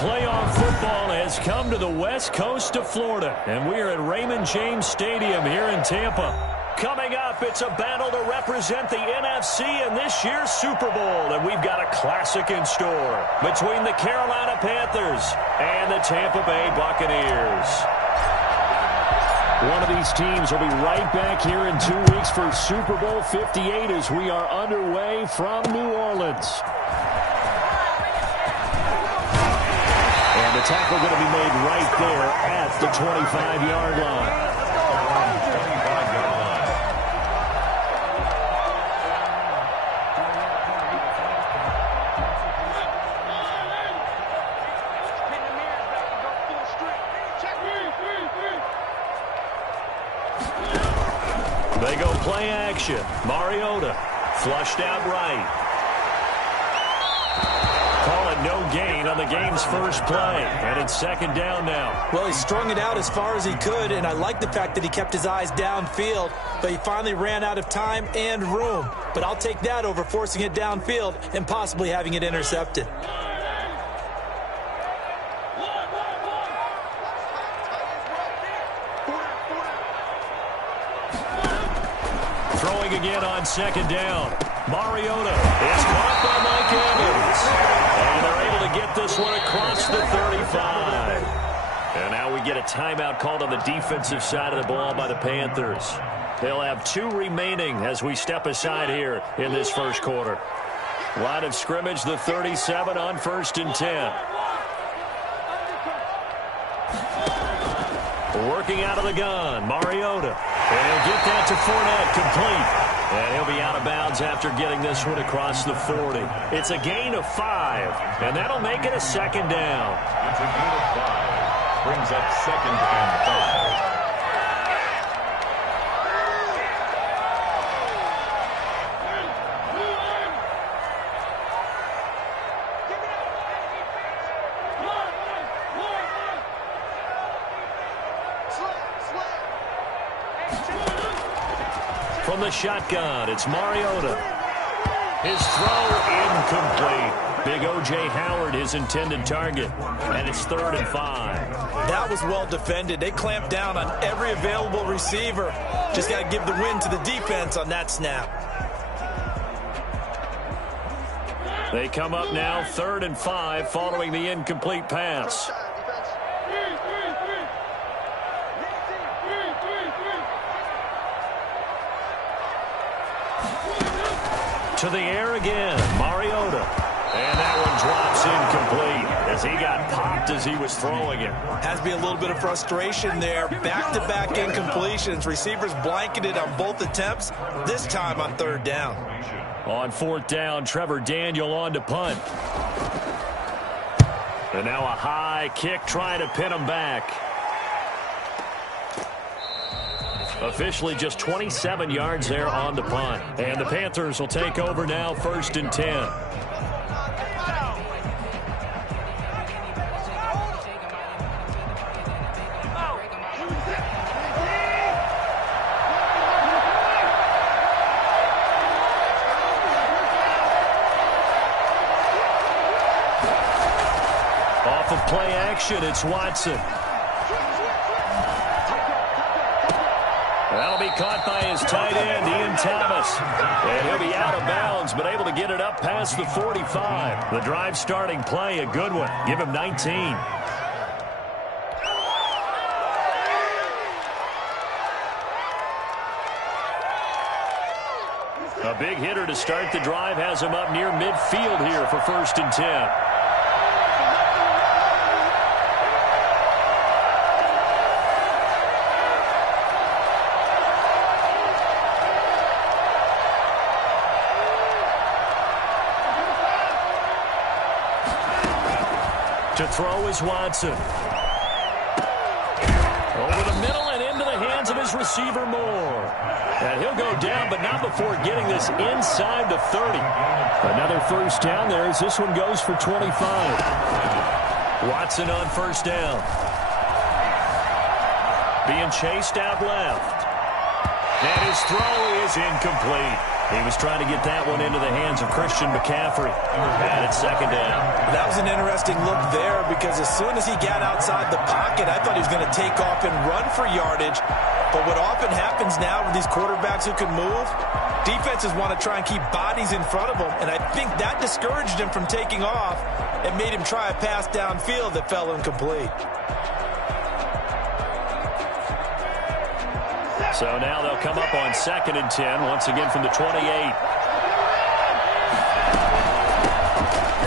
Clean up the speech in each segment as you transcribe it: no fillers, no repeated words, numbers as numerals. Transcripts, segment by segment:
Playoff football has come to the west coast of Florida, and we are at Raymond James Stadium here in Tampa. Coming up, it's a battle to represent the NFC in this year's Super Bowl, and we've got a classic in store between the Carolina Panthers and the Tampa Bay Buccaneers. One of these teams will be right back here in 2 weeks for Super Bowl 58 as we are underway from New Orleans. And the tackle going to be made right there at the 25-yard line. They go play action. Mariota flushed out right. Call it no gain on the game's first play. And it's second down now. Well, he strung it out as far as he could, and I like the fact that he kept his eyes downfield, but he finally ran out of time and room. But I'll take that over forcing it downfield and possibly having it intercepted. Throwing again on second down. Mariota is caught by Mike Evans. And they're able to get this one across the 35. And now we get a timeout called on the defensive side of the ball by the Panthers. They'll have 2 remaining as we step aside here in this first quarter. Line of scrimmage, the 37 on 1st and 10. Working out of the gun, Mariota. And he'll get that to Fournette, complete. And he'll be out of bounds after getting this one across the 40. It's a gain of 5, and that'll make it a second down. It's a gain of 5. Brings up 2nd and 5. From the shotgun, it's Mariota. His throw incomplete. Big O.J. Howard, his intended target. And it's 3rd and 5. That was well defended. They clamped down on every available receiver. Just got to give the win to the defense on that snap. They come up now 3rd and 5 following the incomplete pass. To the air again, Mariota. And that one drops incomplete as he got popped as he was throwing it. Has to be a little bit of frustration there. Back-to-back incompletions. Receivers blanketed on both attempts, this time on 3rd down. On 4th down, Trevor Daniel on to punt. And now a high kick trying to pin him back. Officially just 27 yards there on the punt. And the Panthers will take over now 1st and 10. Off of play action, it's Watson. That'll be caught by his tight end, Ian Thomas. And he'll be out of bounds, but able to get it up past the 45. The drive starting play, a good one. Give him 19. A big hitter to start the drive has him up near midfield here for 1st and 10. To throw is Watson. Over the middle and into the hands of his receiver Moore. And he'll go down, but not before getting this inside the 30. Another 1st down there as this one goes for 25. Watson on 1st down. Being chased out left. And his throw is incomplete. He was trying to get that one into the hands of Christian McCaffrey. And it's second down. That was an interesting look there because as soon as he got outside the pocket, I thought he was going to take off and run for yardage. But what often happens now with these quarterbacks who can move, defenses want to try and keep bodies in front of them. And I think that discouraged him from taking off and made him try a pass downfield that fell incomplete. So now they'll come up on 2nd and 10, once again from the 28.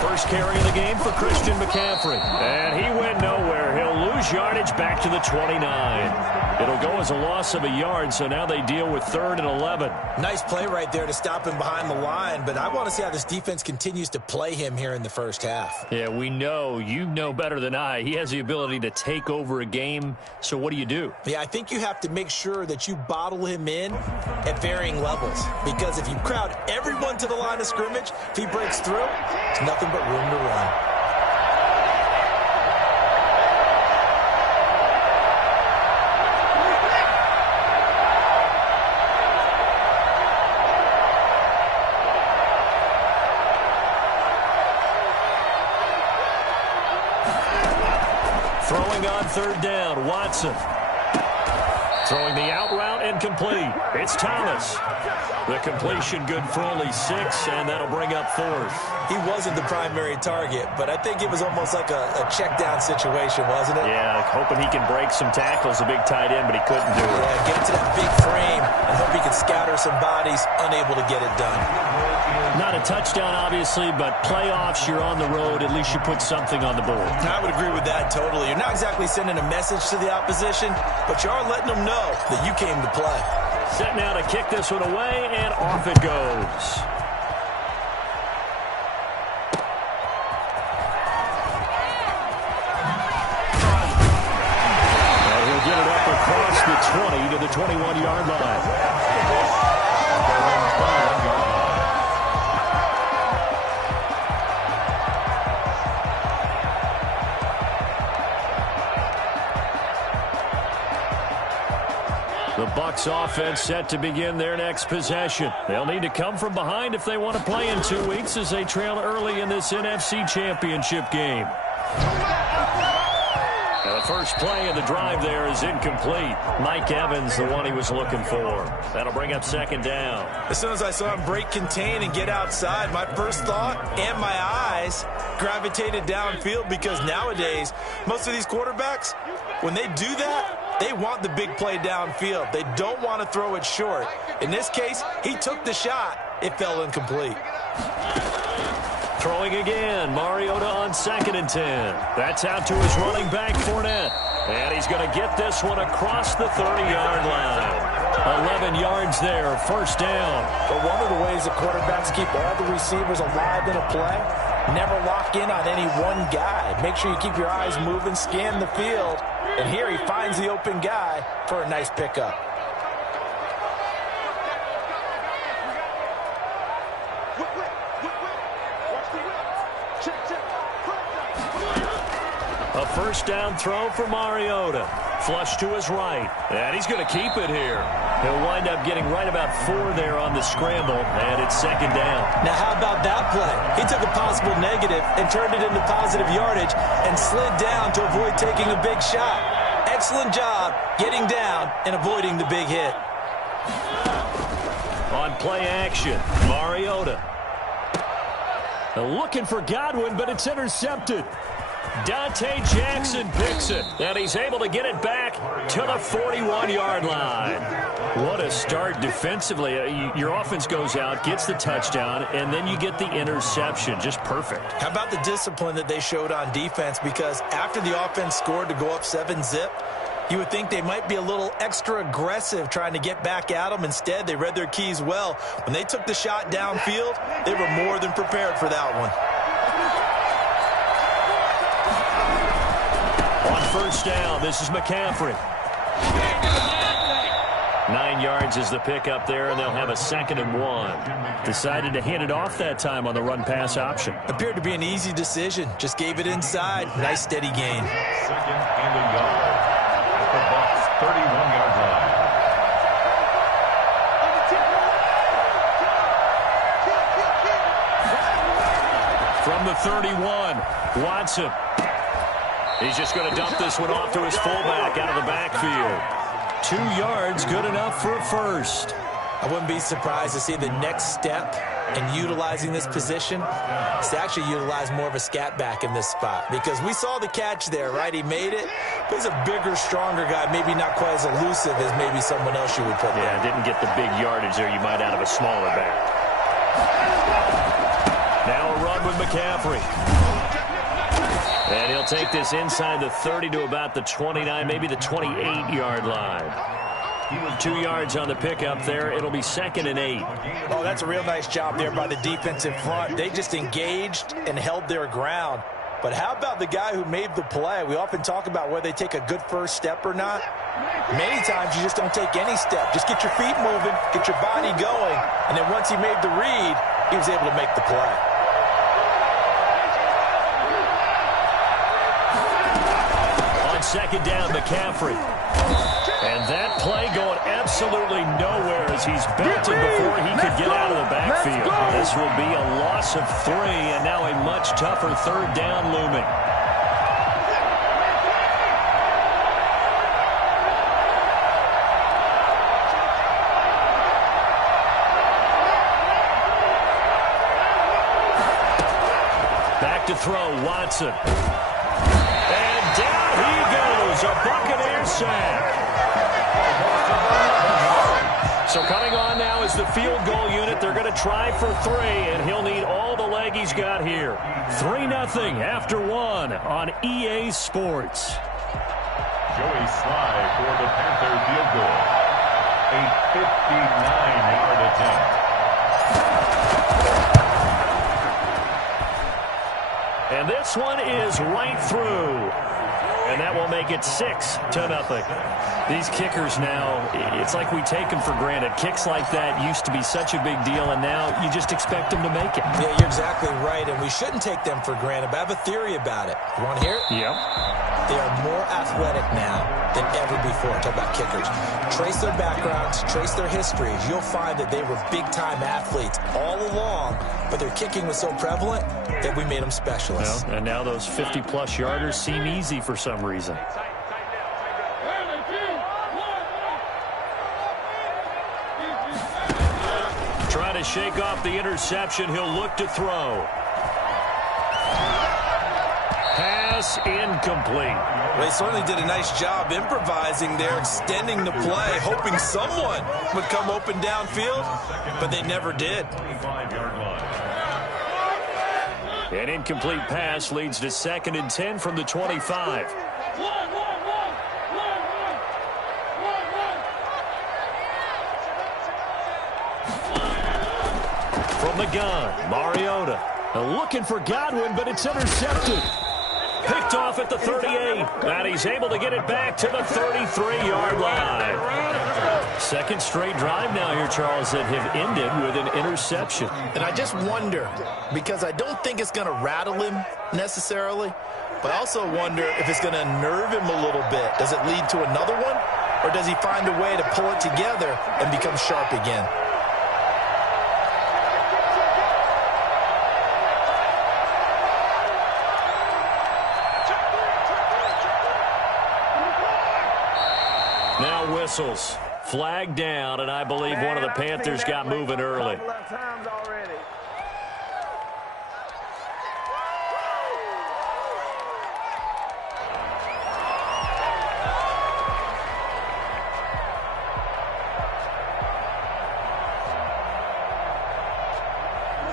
First carry of the game for Christian McCaffrey. And he went nowhere. He'll lose yardage back to the 29. It'll go as a loss of a yard, so now they deal with 3rd and 11. Nice play right there to stop him behind the line, but I want to see how this defense continues to play him here in the first half. Yeah, we know. You know better than I. He has the ability to take over a game, so what do you do? Yeah, I think you have to make sure that you bottle him in at varying levels, because if you crowd everyone to the line of scrimmage, if he breaks through, it's nothing but room to run. Throwing on 3rd down, Watson. Throwing the out route incomplete. It's Thomas. The completion good for only 6, and that'll bring up 4th. He wasn't the primary target, but I think it was almost like a check down situation, wasn't it? Yeah, hoping he can break some tackles, a big tight end, but he couldn't do it. Yeah, get to that big frame and hope he can scatter some bodies, unable to get it done. Not a touchdown, obviously, but playoffs, you're on the road. At least you put something on the board. I would agree with that totally. You're not exactly sending a message to the opposition, but you are letting them know that you came to play. Set now to kick this one away, and off it goes. And he'll get it up across the 20 to the 21-yard line. The Bucs offense set to begin their next possession. They'll need to come from behind if they want to play in 2 weeks as they trail early in this NFC Championship game. Now the first play of the drive there is incomplete. Mike Evans, the one he was looking for. That'll bring up 2nd down. As soon as I saw him break contain and get outside, my first thought and my eyes gravitated downfield because nowadays, most of these quarterbacks, when they do that, they want the big play downfield. They don't want to throw it short. In this case, he took the shot. It fell incomplete. Throwing again, Mariota on 2nd and 10. That's out to his running back, Fournette. And he's going to get this one across the 30-yard line. 11 yards there, first down. But one of the ways the quarterbacks keep all the receivers alive in a play, never lock in on any one guy. Make sure you keep your eyes moving, scan the field. And here he finds the open guy for a nice pickup. A first down throw for Mariota. Flush to his right. And he's going to keep it here. He'll wind up getting right about 4 there on the scramble, and it's 2nd down. Now, how about that play? He took a possible negative and turned it into positive yardage and slid down to avoid taking a big shot. Excellent job getting down and avoiding the big hit. On play action, Mariota. Looking for Godwin, but it's intercepted. Dante Jackson picks it, and he's able to get it back to the 41-yard line. What a start defensively. Your offense goes out, gets the touchdown, and then you get the interception. Just perfect. How about the discipline that they showed on defense? Because after the offense scored to go up 7-zip, you would think they might be a little extra aggressive trying to get back at them. Instead, they read their keys well. When they took the shot downfield, they were more than prepared for that one. On first down, this is McCaffrey. 9 yards is the pickup there, and they'll have a 2nd and 1. Decided to hand it off that time on the run-pass option. Appeared to be an easy decision. Just gave it inside. Nice, steady gain. 2nd and a yard at the Bucs' 31-yard line. From the 31, Watson. He's just going to dump this one off to his fullback out of the backfield. 2 yards, good enough for a first. I wouldn't be surprised to see the next step in utilizing this position is to actually utilize more of a scat back in this spot, because we saw the catch there, right? He made it, but he's a bigger, stronger guy, maybe not quite as elusive as maybe someone else you would put there. Yeah, didn't get the big yardage there you might out of a smaller back. Now a run with McCaffrey. And he'll take this inside the 30 to about the 29, maybe the 28-yard line. 2 yards on the pickup there. It'll be 2nd and 8. Oh, that's a real nice job there by the defensive front. They just engaged and held their ground. But how about the guy who made the play? We often talk about whether they take a good first step or not. Many times you just don't take any step. Just get your feet moving, get your body going, and then once he made the read, he was able to make the play. On 2nd down, McCaffrey. And that play going absolutely nowhere as he's belted before he could get out of the backfield. This will be a loss of 3, and now a much tougher 3rd down looming. Back to throw, Watson. And down he goes, a Buccaneer sack. So coming on now is the field goal unit. They're going to try for 3, and he'll need all the leg he's got here. 3-0 after 1 on EA Sports. Joey Sly for the Panther field goal. A 59-yard attempt. And this one is right through. And that will make it 6-0. These kickers now, it's like we take them for granted. Kicks like that used to be such a big deal, and now you just expect them to make it. Yeah, you're exactly right, and we shouldn't take them for granted. But I have a theory about it. You want to hear it? Yep. They are more athletic now than ever before. Talk about kickers. Trace their backgrounds, trace their histories. You'll find that they were big-time athletes all along, but their kicking was so prevalent that we made them specialists. Well, and now those 50-plus yarders seem easy for some reason. Trying to shake off the interception. He'll look to throw. Pass incomplete. Well, he certainly did a nice job improvising there, extending the play, hoping someone would come open downfield, but they never did. An incomplete pass leads to 2nd and 10 from the 25. From the gun, Mariota. Looking for Godwin, but it's intercepted. Picked off at the 38, and he's able to get it back to the 33-yard line. 2nd straight drive now here, Charles, that have ended with an interception. And I just wonder, because I don't think it's going to rattle him necessarily, but I also wonder if it's going to nerve him a little bit. Does it lead to another one, or does he find a way to pull it together and become sharp again? Now whistles. Flag down, and I believe one of the Panthers got moving early.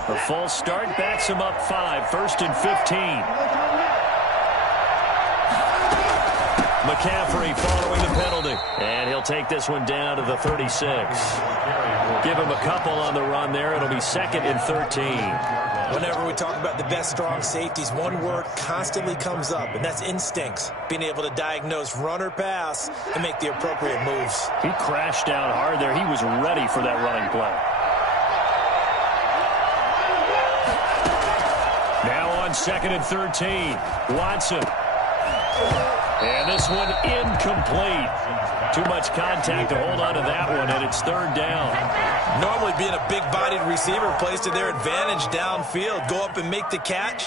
A false start backs him up 5, 1st and 15. McCaffrey following the penalty. And he'll take this one down to the 36. Give him a couple on the run there. It'll be 2nd and 13. Whenever we talk about the best strong safeties, one word constantly comes up, and that's instincts. Being able to diagnose run or pass and make the appropriate moves. He crashed down hard there. He was ready for that running play. Now on 2nd and 13. Watson. And this one incomplete. Too much contact to hold on to that one, and it's 3rd down. Normally being a big-bodied receiver plays to their advantage downfield. Go up and make the catch,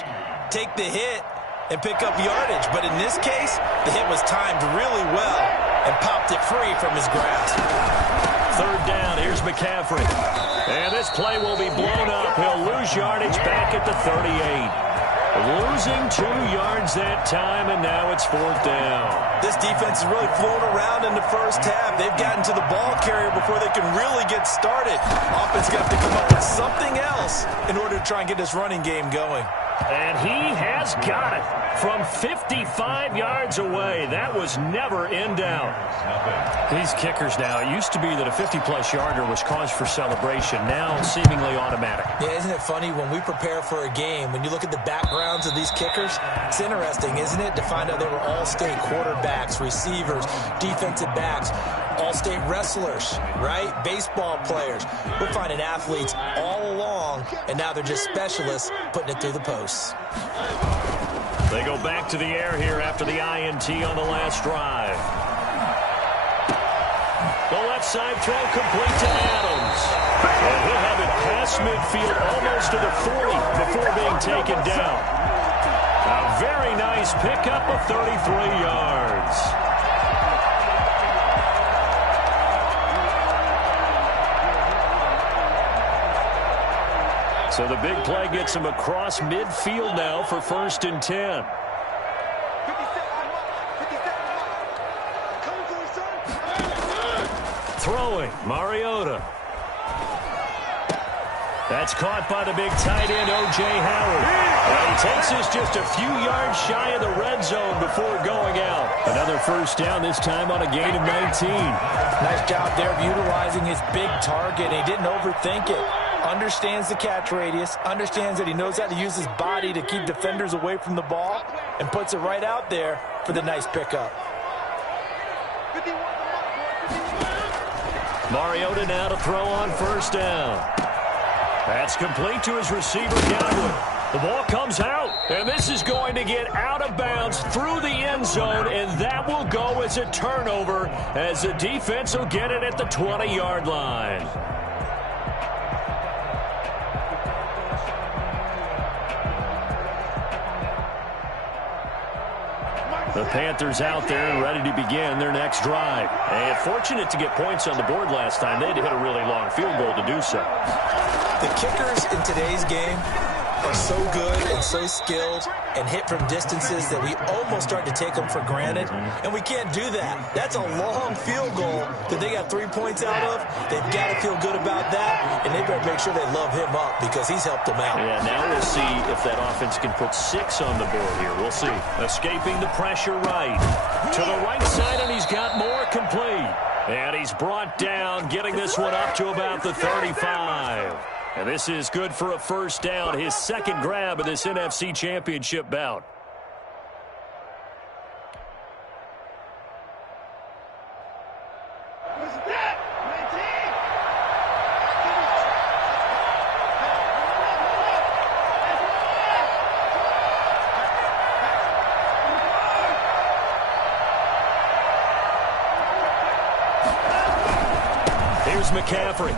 take the hit, and pick up yardage. But in this case, the hit was timed really well and popped it free from his grasp. Third down, here's McCaffrey. And this play will be blown up. He'll lose yardage back at the 38. Losing 2 yards that time, and now it's fourth down. This defense is really flown around in the first half. They've gotten to the ball carrier before they can really get started. Offense got to come up with something else in order to try and get this running game going. And he has got it from 55 yards away. That was never in doubt. These kickers now, it used to be that a 50-plus yarder was cause for celebration. Now seemingly automatic. Yeah, isn't it funny when we prepare for a game, when you look at the backgrounds of these kickers, it's interesting, isn't it, to find out they were all-state quarterbacks, receivers, defensive backs, all-state wrestlers, right? Baseball players. We're finding athletes all along, and now they're just specialists putting it through the posts. They go back to the air here after the INT on the last drive. The left side throw complete to Adams. And he'll have it past midfield almost to the 40 before being taken down. A very nice pickup of 33 yards. So the big play gets him across midfield now for 1st and 10. Throwing, Mariota. That's caught by the big tight end, O.J. Howard. And he takes this just a few yards shy of the red zone before going out. Another first down, this time on a gain of 19. Nice job there of utilizing his big target. He didn't overthink it. Understands the catch radius, understands that he knows how to use his body to keep defenders away from the ball, and puts it right out there for the nice pickup. Mariota now to throw on first down. That's complete to his receiver, Godwin. The ball comes out, and this is going to get out of bounds through the end zone, and that will go as a turnover as the defense will get it at the 20-yard line. The Panthers out there and ready to begin their next drive. And fortunate to get points on the board last time. They had to hit a really long field goal to do so. The kickers in today's game are so good and so skilled and hit from distances that we almost start to take them for granted. And we can't do that. That's a long field goal that they got 3 points out of. They've got to feel good about that, and they better make sure they love him up because he's helped them out. Yeah, now we'll see if that offense can put 6 on the board here. We'll see. Escaping the pressure right. To the right side, and he's got more complete. And he's brought down, getting this one up to about the 35. And this is good for a first down, his second grab of this NFC Championship bout. Here's McCaffrey.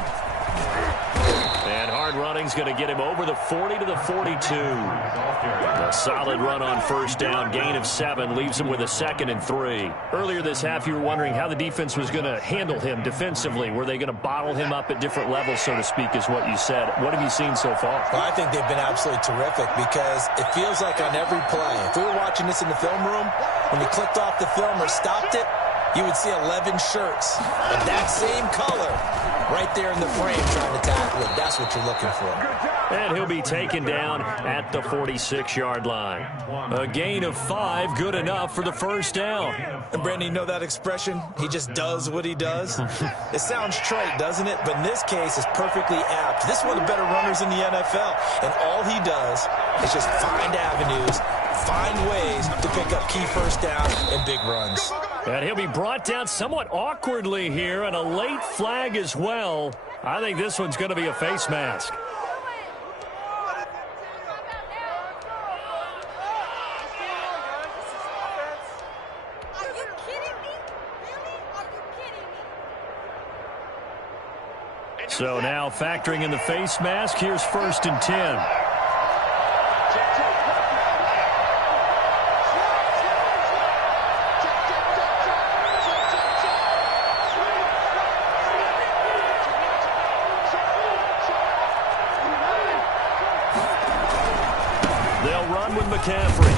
And hard running's going to get him over the 40 to the 42. A solid run on first down, gain of 7, leaves him with a 2nd and 3. Earlier this half, you were wondering how the defense was going to handle him defensively. Were they going to bottle him up at different levels, so to speak, is what you said. What have you seen so far? Well, I think they've been absolutely terrific because it feels like on every play, if we were watching this in the film room, when you clicked off the film or stopped it, you would see 11 shirts of that same color right there in the frame trying to tackle it. That's what you're looking for. And he'll be taken down at the 46-yard line. A gain of 5, good enough for the first down. And, Brandon, you know that expression? He just does what he does? It sounds trite, doesn't it? But in this case, it's perfectly apt. This is one of the better runners in the NFL. And all he does is just find avenues, find ways to pick up key first down and big runs. And he'll be brought down somewhat awkwardly here, and a late flag as well. I think this one's going to be a face mask. So now factoring in the face mask, here's 1st and 10. They'll run with McCaffrey.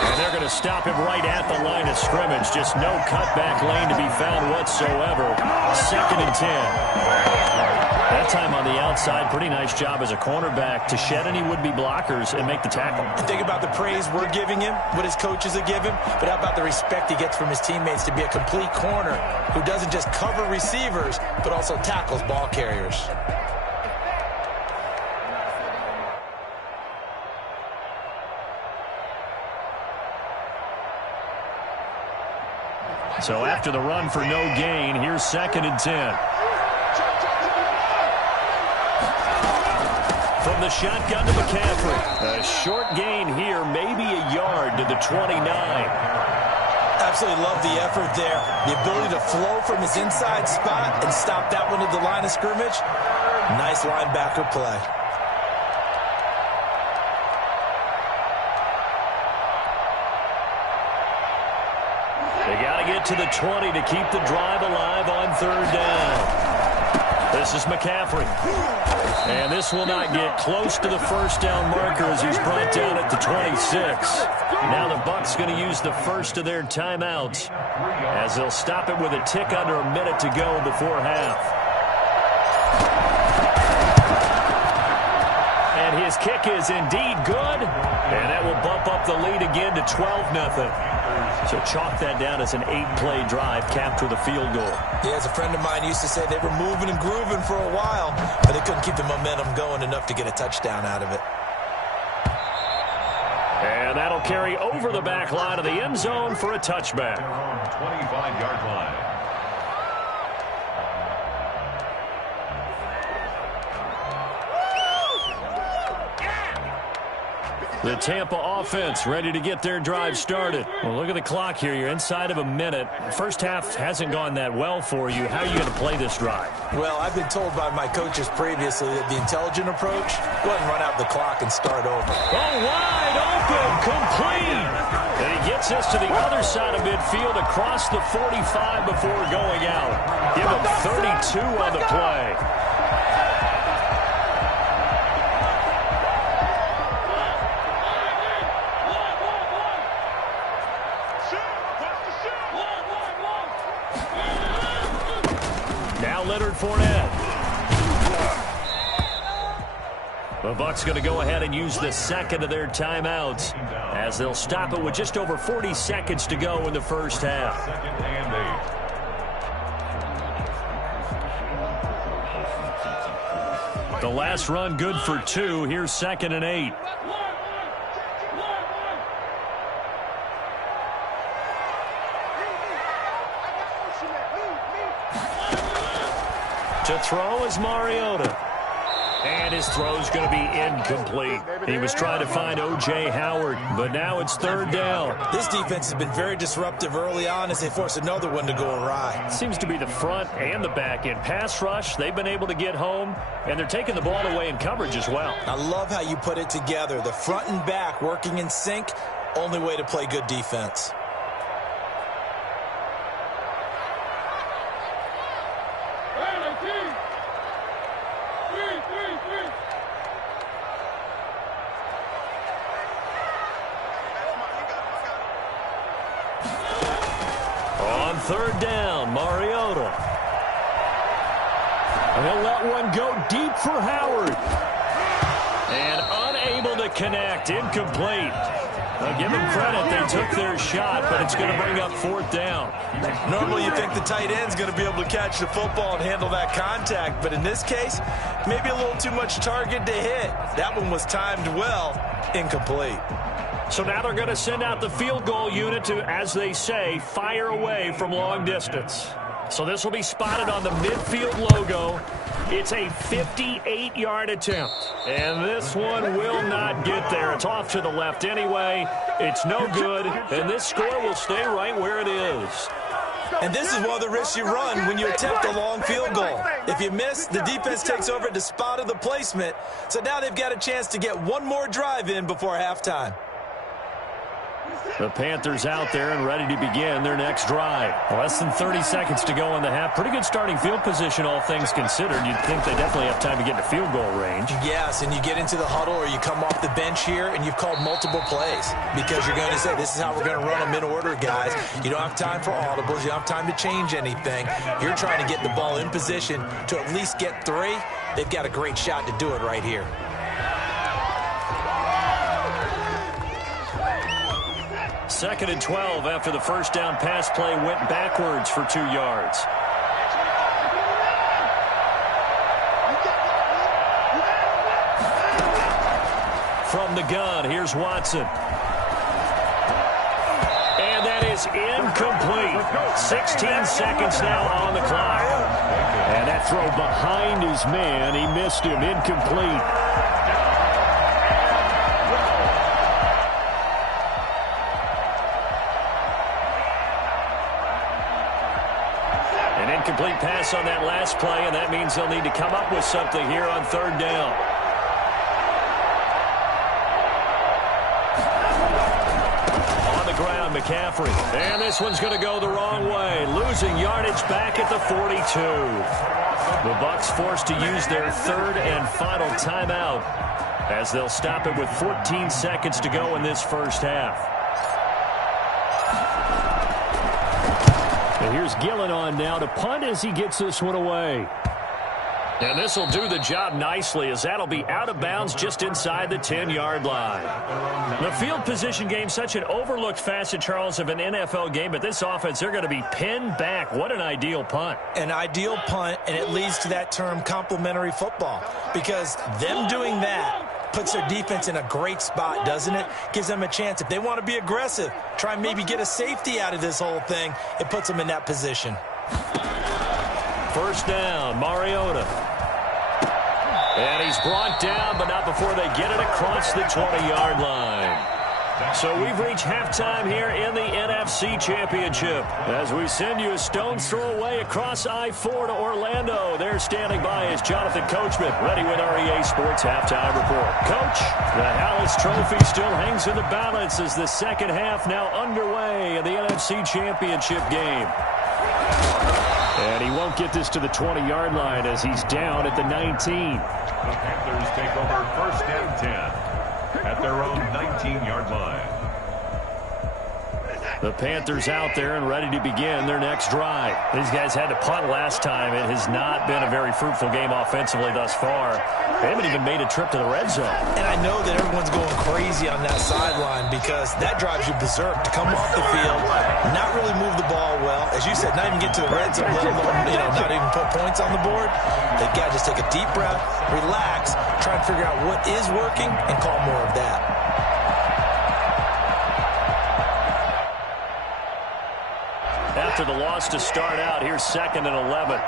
And they're going to stop him right at the line of scrimmage. Just no cutback lane to be found whatsoever. 2nd and 10. That time on the outside, pretty nice job as a cornerback to shed any would-be blockers and make the tackle. And think about the praise we're giving him, what his coaches are giving, but how about the respect he gets from his teammates to be a complete corner who doesn't just cover receivers, but also tackles ball carriers. So after the run for no gain, here's 2nd and 10. From the shotgun to McCaffrey. A short gain here, maybe a yard to the 29. Absolutely love the effort there. The ability to flow from his inside spot and stop that one at the line of scrimmage. Nice linebacker play. They got to get to the 20 to keep the drive alive on 3rd down. This is McCaffrey. And this will not get close to the 1st down marker as he's brought down at the 26. Now the Bucs going to use the first of their timeouts as they'll stop it with a tick under a minute to go before half. And his kick is indeed good. And that will bump up the lead again to 12-0. So chalk that down as an 8-play drive capped with a field goal. Yeah, as a friend of mine used to say, they were moving and grooving for a while, but they couldn't keep the momentum going enough to get a touchdown out of it. And that'll carry over the back line of the end zone for a touchback. 25-yard line. The Tampa offense ready to get their drive started. Well, look at the clock here. You're inside of a minute. First half hasn't gone that well for you. How are you going to play this drive? Well, I've been told by my coaches previously that the intelligent approach, go ahead and run out the clock and start over. Oh, wide open, complete. And he gets us to the other side of midfield across the 45 before going out. Give him 32 on the play. Fournette. The Bucs going to go ahead and use the 2nd of their timeouts as they'll stop it with just over 40 seconds to go in the first half. The last run good for 2. Here's 2nd and 8. To throw is Mariota. And his throw's going to be incomplete. He was trying to find O.J. Howard, but now it's 3rd down. This defense has been very disruptive early on as they force another one to go awry. Seems to be the front and the back end. Pass rush, they've been able to get home, and they're taking the ball away in coverage as well. I love how you put it together. The front and back working in sync, only way to play good defense. On 3rd down, Mariota. And he'll let one go deep for Howard. And unable to connect, incomplete. I'll give them credit, they took their shot, but it's going to bring up 4th down. Normally you think the tight end's going to be able to catch the football and handle that contact, but in this case, maybe a little too much target to hit. That one was timed well, incomplete. So now they're going to send out the field goal unit to, as they say, fire away from long distance. So this will be spotted on the midfield logo. It's a 58-yard attempt. And this one will not get there. It's off to the left anyway. It's no good. And this score will stay right where it is. And this is one of the risks you run when you attempt a long field goal. If you miss, the defense takes over at the spot of the placement. So now they've got a chance to get one more drive in before halftime. The Panthers out there and ready to begin their next drive. Less than 30 seconds to go in the half. Pretty good starting field position, all things considered. You'd think they definitely have time to get to field goal range. Yes, and you get into the huddle or you come off the bench here and you've called multiple plays because you're going to say, this is how we're going to run them in order, guys. You don't have time for audibles. You don't have time to change anything. You're trying to get the ball in position to at least get 3. They've got a great shot to do it right here. Second and 12 after the first down pass play went backwards for 2 yards. From the gun, here's Watson. And that is incomplete. 16 seconds now on the clock. And that throw behind his man, he missed him, incomplete. Incomplete pass on that last play, and that means they'll need to come up with something here on third down. On the ground, McCaffrey. And this one's going to go the wrong way. Losing yardage back at the 42. The Bucs forced to use their third and final timeout as they'll stop it with 14 seconds to go in this first half. And here's Gillen on now to punt as he gets this one away. And this will do the job nicely as that'll be out of bounds just inside the 10-yard line. The field position game, such an overlooked facet, Charles, of an NFL game, but this offense, they're going to be pinned back. What an ideal punt. An ideal punt, and it leads to that term complementary football, because them doing that puts their defense in a great spot, doesn't it? Gives them a chance. If they want to be aggressive, try and maybe get a safety out of this whole thing, it puts them in that position. First down, Mariota. And he's brought down, but not before they get it across the 20-yard line. So we've reached halftime here in the NFC Championship as we send you a stone's throw away across I-4 to Orlando. There standing by is Jonathan Coachman, ready with our EA Sports Halftime Report. Coach, the Hallis Trophy still hangs in the balance as the second half now underway in the NFC Championship game. And he won't get this to the 20-yard line as he's down at the 19. The Panthers take over first and 10. At their own 19-yard line. The Panthers out there and ready to begin their next drive. These guys had to punt last time. It has not been a very fruitful game offensively thus far. They haven't even made a trip to the red zone. And I know that everyone's going crazy on that sideline because that drives you berserk to come off the field, not really move the ball well. As you said, not even get to the red zone, let alone, not even put points on the board. They've got to just take a deep breath, relax, try and figure out what is working, and call more of that. After the loss to start out, here's second and 11.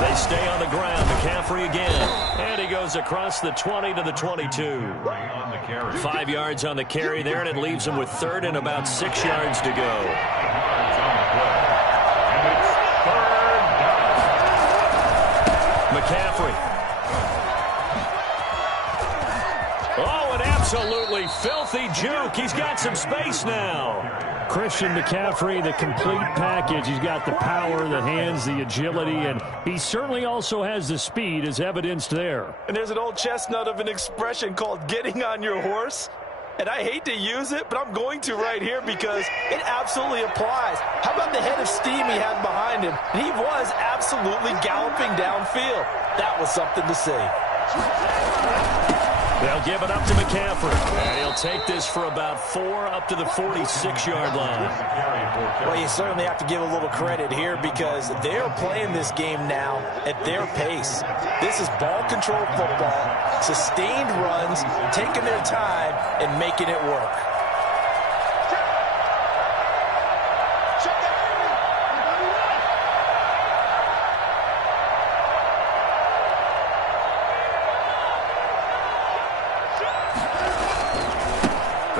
They stay on the ground. McCaffrey again. And he goes across the 20 to the 22. 5 yards on the carry there, and it leaves him with third and about 6 yards to go. McCaffrey. Oh, an absolutely filthy juke. He's got some space now. Christian McCaffrey, the complete package. He's got the power, the hands, the agility, and he certainly also has the speed as evidenced there. And there's an old chestnut of an expression called getting on your horse. And I hate to use it, but I'm going to right here because it absolutely applies. How about the head of steam he had behind him? And he was absolutely galloping downfield. That was something to see. They'll give it up to McCaffrey. And he'll take this for about 4 up to the 46-yard line. Well, you certainly have to give a little credit here because they're playing this game now at their pace. This is ball control football, sustained runs, taking their time and making it work.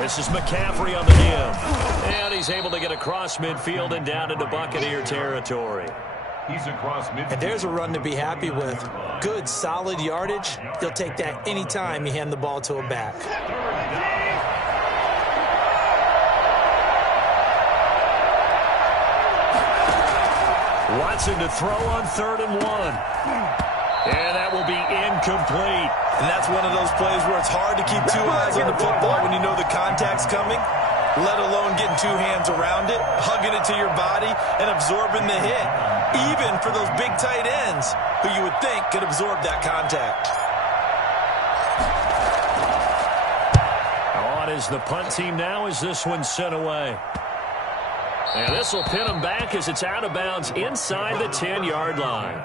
This is McCaffrey on the give. And he's able to get across midfield and down into Buccaneer territory. He's across midfield. And there's a run to be happy with. Good, solid yardage. He'll take that anytime you hand the ball to a back. Watson to throw on 3rd and 1. And that will be incomplete. And that's one of those plays where it's hard to keep two eyes on the football when you know the contact's coming, let alone getting two hands around it, hugging it to your body, and absorbing the hit, even for those big tight ends who you would think could absorb that contact. On is the punt team now as this one's sent away. And this will pin them back as it's out of bounds inside the 10-yard line.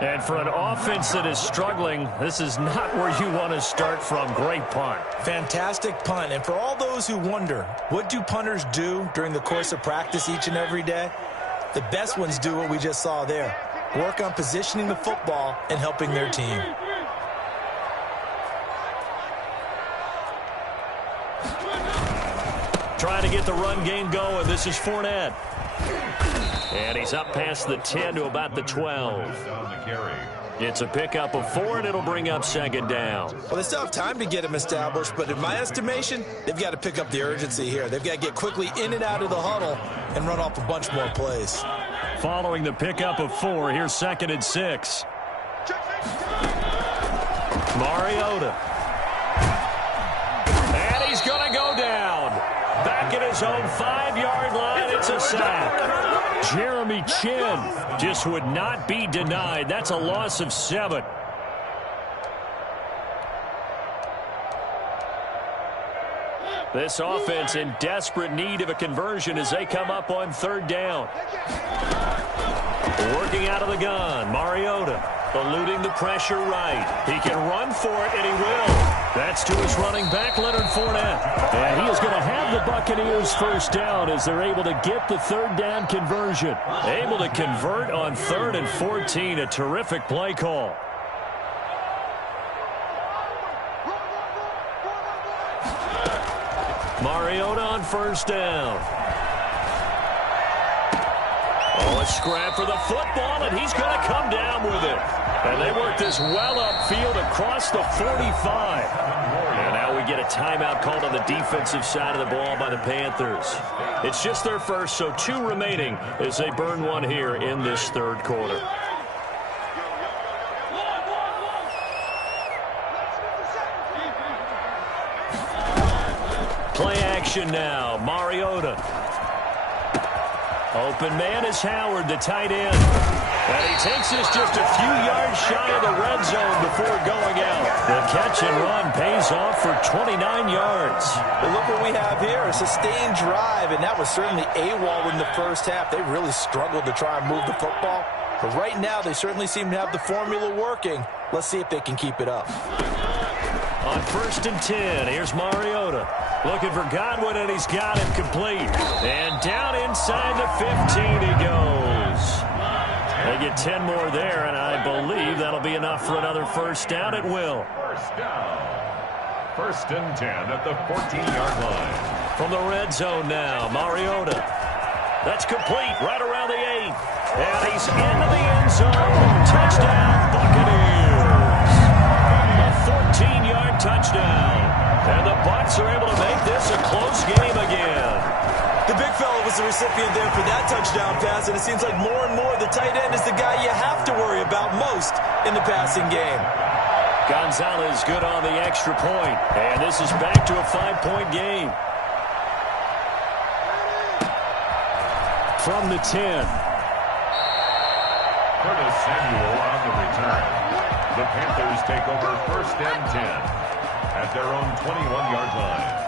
And for an offense that is struggling, this is not where you want to start from. Great punt. Fantastic punt. And for all those who wonder, what do punters do during the course of practice each and every day? The best ones do what we just saw there. Work on positioning the football and helping their team. Trying to get the run game going. This is Fournette. And he's up past the 10 to about the 12. It's a pickup of 4, and it'll bring up 2nd down. Well, they still have time to get him established, but in my estimation, they've got to pick up the urgency here. They've got to get quickly in and out of the huddle and run off a bunch more plays. Following the pickup of 4, here's 2nd and 6. Mariota. And he's going to go down. Back at his own 5-yard line, it's a sack. Jeremy Chin just would not be denied. That's a loss of 7. This offense in desperate need of a conversion as they come up on 3rd down. Working out of the gun, Mariota eluding the pressure right. He can run for it, and he will. That's to his running back, Leonard Fournette. And he is going to have the Buccaneers first down as they're able to get the 3rd down conversion. Able to convert on 3rd and 14. A terrific play call. Mariota on 1st down. Oh, a scrap for the football, and he's going to come down with it. And they work this well upfield across the 45. And now we get a timeout called on the defensive side of the ball by the Panthers. It's just their first, so 2 remaining as they burn one here in this 3rd quarter. Play action now. Mariota. Open man is Howard, the tight end. And he takes this just a few yards shy of the red zone before going out. The catch and run pays off for 29 yards. Well, look what we have here, a sustained drive, and that was certainly AWOL in the first half. They really struggled to try and move the football. But right now, they certainly seem to have the formula working. Let's see if they can keep it up. On 1st and 10, here's Mariota. Looking for Godwin, and he's got him complete. And down inside the 15 he goes. They get 10 more there, and I believe that'll be enough for another first down. It will. First down. 1st and 10 at the 14-yard line. From the red zone now, Mariota. That's complete right around the 8. And he's into the end zone. Touchdown, Buccaneers. A 14-yard touchdown. And the Bucs are able to make this a close game again. The big fella was the recipient there for that touchdown pass, and it seems like more and more the tight end is the guy you have to worry about most in the passing game. Gonzalez good on the extra point, and this is back to a 5-point game. From the 10. Curtis Samuel on the return. The Panthers take over 1st and 10 at their own 21-yard line.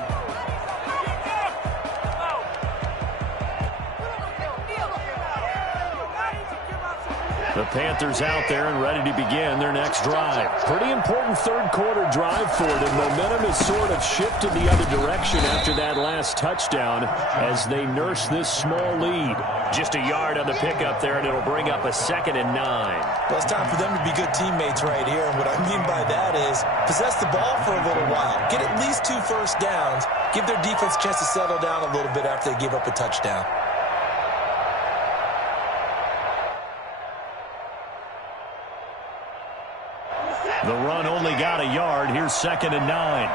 The Panthers out there and ready to begin their next drive. Pretty important third quarter drive for them. Momentum has sort of shifted the other direction after that last touchdown as they nurse this small lead. Just a yard on the pickup there, and it'll bring up a 2nd and 9. Well, it's time for them to be good teammates right here. And what I mean by that is possess the ball for a little while. Get at least 2 first downs. Give their defense a chance to settle down a little bit after they give up a touchdown. The run only got a yard. Here's 2nd and 9.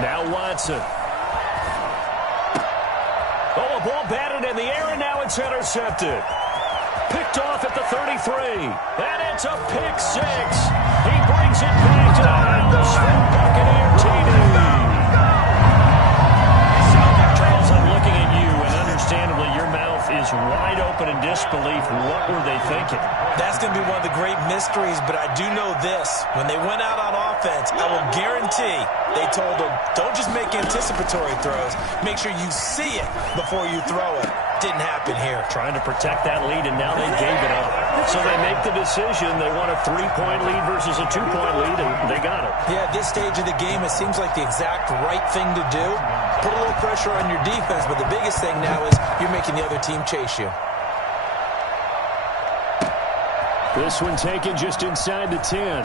Now Watson. Oh, a ball batted in the air, and now it's intercepted. Picked off at the 33. And it's a pick 6. He brings it back to the house from Buccaneer TD. I'm looking at you, and understandably, your mouth is wide open in disbelief. What were they thinking? That's going to be one of the great mysteries, but I do know this. When they went out on offense, I will guarantee they told them, don't just make anticipatory throws. Make sure you see it before you throw it. Didn't happen here. Trying to protect that lead, and now they gave it up. So they make the decision. They want a 3-point lead versus a 2-point lead, and they got it. Yeah, at this stage of the game, it seems like the exact right thing to do. Put a little pressure on your defense, but the biggest thing now is you're making the other team chase you. This one taken just inside the 10.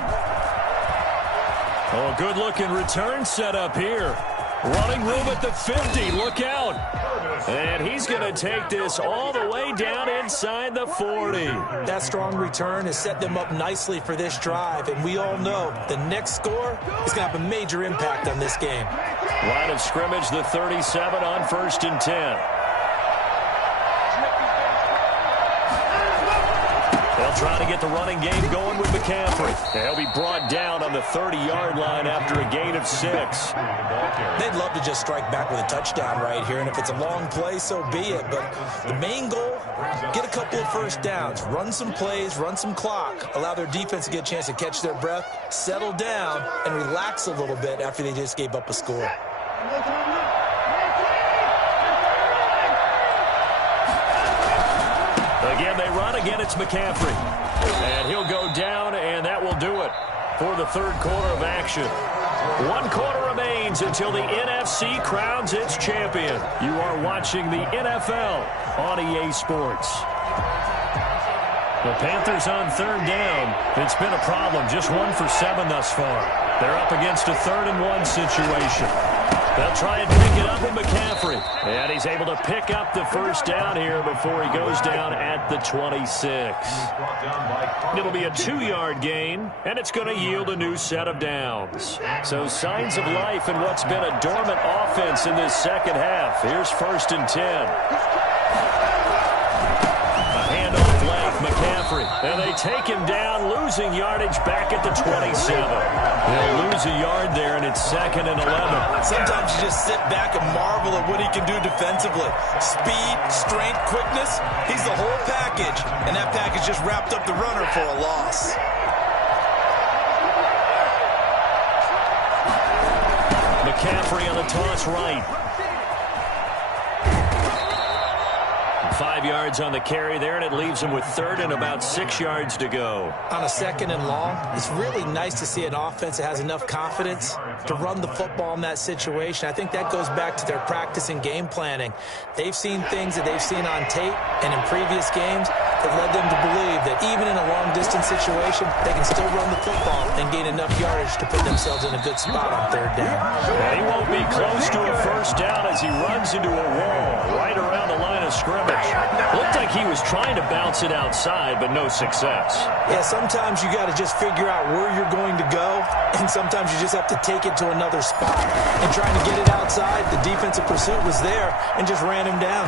Oh, good-looking return set up here. Running room at the 50. Look out. And he's going to take this all the way down inside the 40. That strong return has set them up nicely for this drive, and we all know the next score is going to have a major impact on this game. Line of scrimmage, the 37 on 1st and 10. They'll try to get the running game going with McCaffrey. They'll be brought down on the 30-yard line after a gain of 6. They'd love to just strike back with a touchdown right here, and if it's a long play, so be it. But the main goal, get a couple of first downs, run some plays, run some clock, allow their defense to get a chance to catch their breath, settle down, and relax a little bit after they just gave up a score. Again, they run. Again, it's McCaffrey. And he'll go down, and that will do it for the third quarter of action. 1 quarter remains until the NFC crowns its champion. You are watching the NFL on EA Sports. The Panthers on 3rd down. It's been a problem. Just 1 for 7 thus far. They're up against a 3rd and 1 situation. They'll try and pick it up with McCaffrey. And he's able to pick up the first down here before he goes down at the 26. It'll be a 2-yard gain, and it's going to yield a new set of downs. So signs of life in what's been a dormant offense in this second half. Here's 1st and 10. A handoff left, McCaffrey. And they take him down, losing yardage back at the 27. They'll lose a yard there, and it's 2nd and 11. Sometimes you just sit back and marvel at what he can do defensively. Speed, strength, quickness, he's the whole package. And that package just wrapped up the runner for a loss. McCaffrey on the toss right. 5 yards on the carry there, and it leaves him with 3rd and about 6 yards to go. On a 2nd and long, it's really nice to see an offense that has enough confidence to run the football in that situation. I think that goes back to their practice and game planning. They've seen things that they've seen on tape and in previous games that led them to believe that even in a long-distance situation, they can still run the football and gain enough yardage to put themselves in a good spot on 3rd down. And he won't be close to a first down as he runs into a wall right around the line of scrimmage. Looked like he was trying to bounce it outside, but no success. Yeah, sometimes you got to just figure out where you're going to go, and sometimes you just have to take it to another spot. And trying to get it outside, the defensive pursuit was there and just ran him down.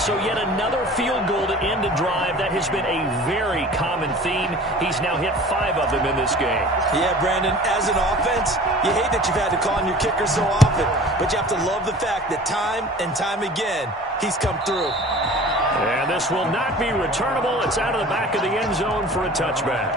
So yet another field goal to end a drive. That has been a very common theme. He's now hit 5 of them in this game. Yeah, Brandon, as an offense, you hate that you've had to call on your kicker so often, but you have to love the fact that time and time again, he's come through. And this will not be returnable. It's out of the back of the end zone for a touchback.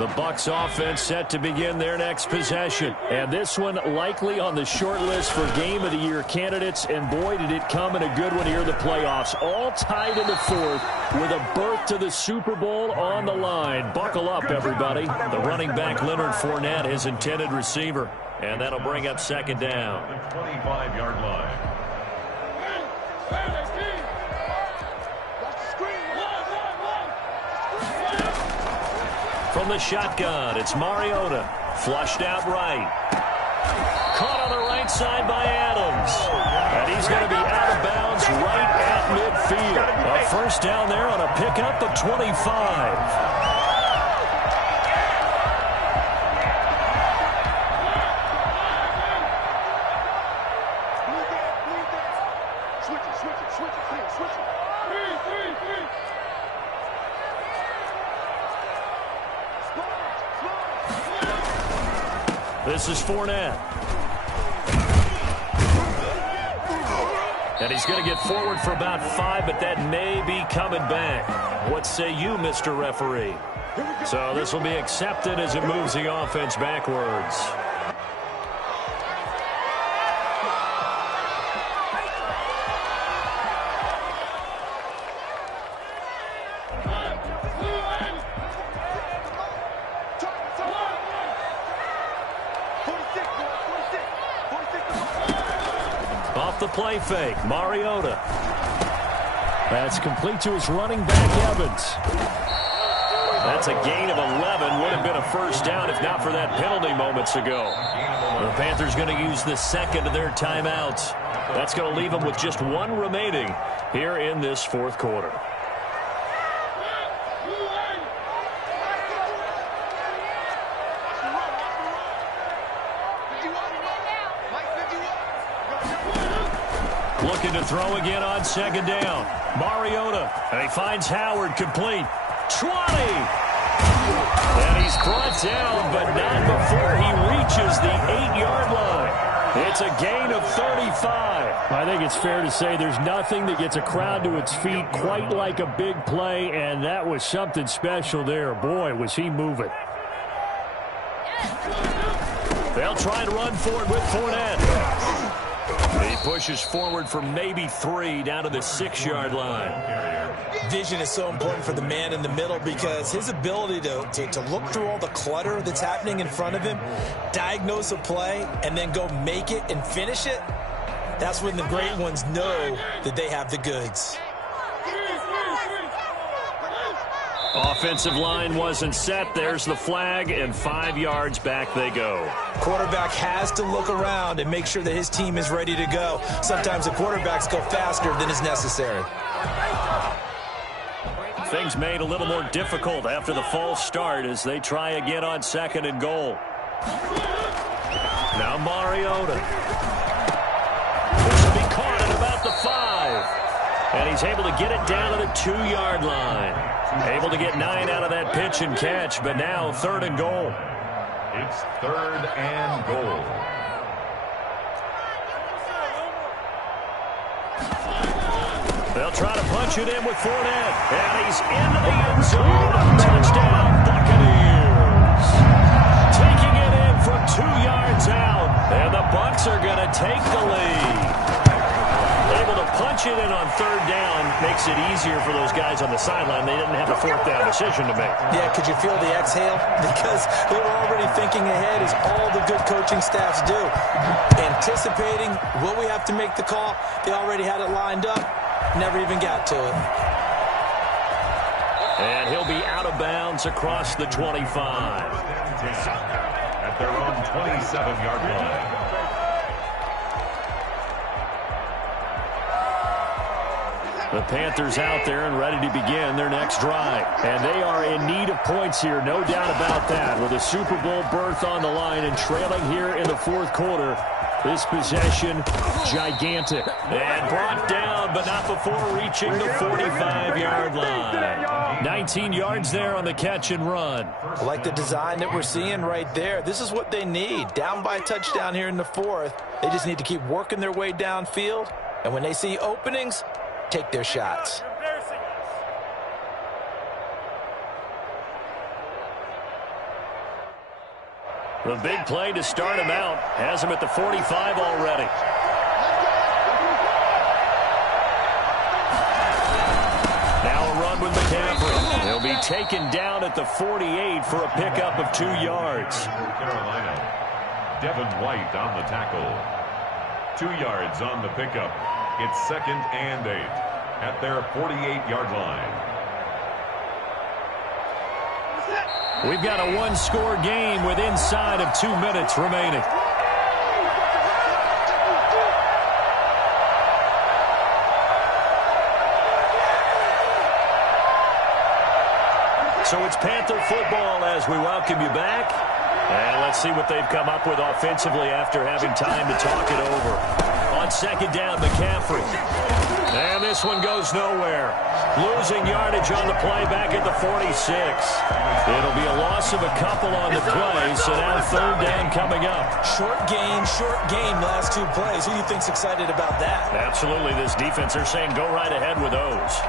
The Bucs offense set to begin their next possession. And this one likely on the short list for Game of the Year candidates. And boy, did it come in a good one here in the playoffs. All tied in the fourth with a berth to the Super Bowl on the line. Buckle up, everybody. The running back Leonard Fournette, his intended receiver. And that'll bring up second down. The 25-yard line. From the shotgun, it's Mariota. Flushed out right. Caught on the right side by Adams. And he's going to be out of bounds right at midfield. A first down there on a pickup of 25. This is Fournette. And he's going to get forward for about 5, but that may be coming back. What say you, Mr. Referee? So this will be accepted as it moves the offense backwards. The play fake, Mariota. That's complete to his running back, Evans. That's a gain of 11. Would have been a first down if not for that penalty moments ago. The Panthers going to use the second of their timeouts. That's going to leave them with just one remaining here in this fourth quarter. Looking to throw again on second down. Mariota. And he finds Howard complete. 20. And he's brought down, but not before he reaches the 8-yard line. It's a gain of 35. I think it's fair to say there's nothing that gets a crowd to its feet quite like a big play, and that was something special there. Boy, was he moving. They'll try to run for it with Fournette. He pushes forward for maybe 3 down to the 6-yard line. Vision is so important for the man in the middle because his ability to look through all the clutter that's happening in front of him, diagnose a play, and then go make it and finish it, that's when the great ones know that they have the goods. Offensive line wasn't set. There's the flag, and 5 yards back they go. Quarterback has to look around and make sure that his team is ready to go. Sometimes the quarterbacks go faster than is necessary. Things made a little more difficult after the false start as they try again on second and goal. Now Mariota. This will be caught at about the 5. And he's able to get it down to the 2-yard line. Able to get 9 out of that pitch and catch, but now 3rd and goal. It's 3rd and goal. They'll try to punch it in with Fournette. And he's into the end zone. Touchdown, Buccaneers. Taking it in from 2 yards out. And the Bucs are going to take the lead. Able to punch it in on 3rd down makes it easier for those guys on the sideline. They didn't have a 4th down decision to make. Yeah, could you feel the exhale? Because they were already thinking ahead, as all the good coaching staffs do. Anticipating, will we have to make the call? They already had it lined up. Never even got to it. And he'll be out of bounds across the 25. At their own 27-yard line. The Panthers out there and ready to begin their next drive. And they are in need of points here, no doubt about that. With a Super Bowl berth on the line and trailing here in the fourth quarter. This possession, gigantic. And brought down, but not before reaching the 45-yard line. 19 yards there on the catch and run. I like the design that we're seeing right there. This is what they need. Down by a touchdown here in the fourth. They just need to keep working their way downfield. And when they see openings, take their shots. The big play to start him out has him at the 45 already. Now a run with McCaffrey. He'll be taken down at the 48 for a pickup of 2 yards. Carolina, Devin White on the tackle. 2 yards on the pickup. It's 2nd and 8 at their 48-yard line. We've got a one-score game with inside of 2 minutes remaining. So it's Panther football as we welcome you back. And let's see what they've come up with offensively after having time to talk it over. On 2nd down, McCaffrey. And this one goes nowhere. Losing yardage on the play back at the 46. It'll be a loss of a couple on the play, so now 3rd down coming up. Short game, last 2 plays. Who do you think's excited about that? Absolutely, this defense, they're saying go right ahead with those.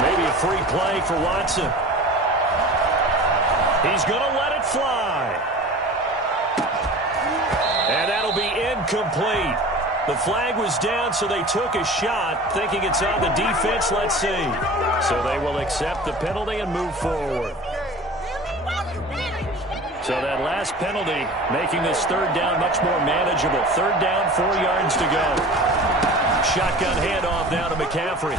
Maybe a free play for Watson. He's going to let it fly. And that'll be incomplete. The flag was down, so they took a shot, thinking it's on the defense. Let's see. So they will accept the penalty and move forward. So that last penalty making this 3rd down much more manageable. 3rd down, 4 yards to go. Shotgun handoff now to McCaffrey.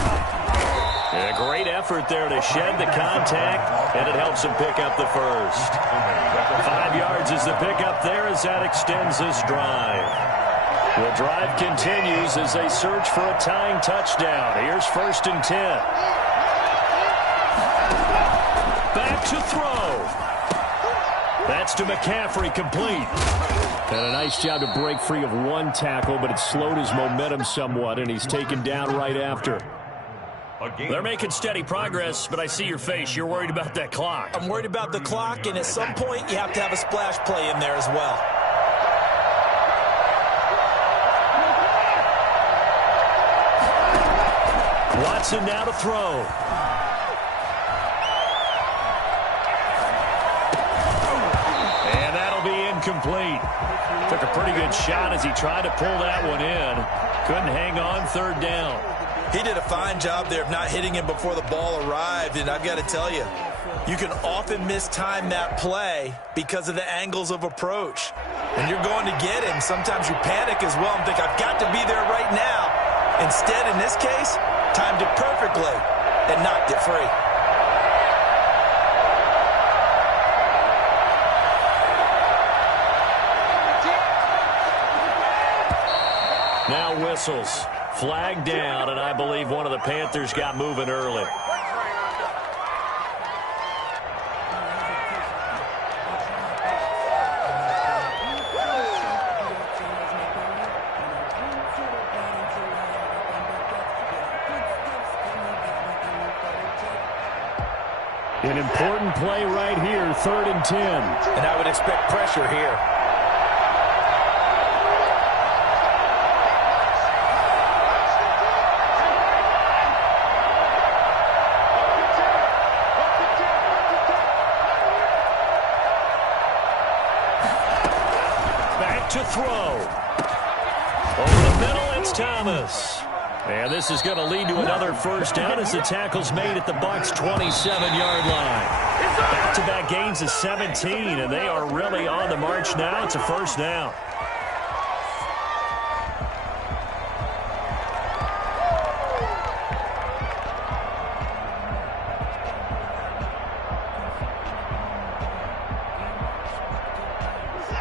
And a great effort there to shed the contact, and it helps him pick up the first. 5 yards is the pickup there as that extends this drive. The drive continues as they search for a tying touchdown. Here's 1st and 10. Back to throw. That's to McCaffrey, complete. And a nice job to break free of 1 tackle, but it slowed his momentum somewhat, and he's taken down right after. They're making steady progress, but I see your face. You're worried about that clock. I'm worried about the clock, and at some point, you have to have a splash play in there as well. Watson now to throw. And that'll be incomplete. Took a pretty good shot as he tried to pull that one in. Couldn't hang on 3rd down. He did a fine job there of not hitting him before the ball arrived, and I've got to tell you, you can often mistime that play because of the angles of approach. And you're going to get him. Sometimes you panic as well and think, I've got to be there right now. Instead, in this case, timed it perfectly and knocked it free. Now whistles. Flag down, and I believe one of the Panthers got moving early. An important play right here, 3rd and 10. And I would expect pressure here. To throw. Over the middle, it's Thomas. And this is going to lead to another 1st down as the tackle's made at the Bucs' 27-yard line. Back-to-back gains of 17, and they are really on the march now. It's a 1st down.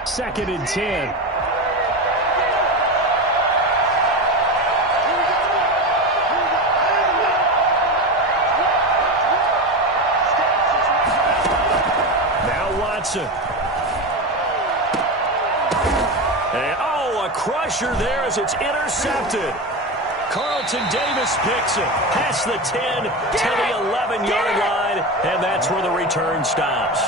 Second and 10. Now Watson. And, a crusher there as it's intercepted. Carlton Davis picks it past the 10 to the 11-yard line, and that's where the return stops.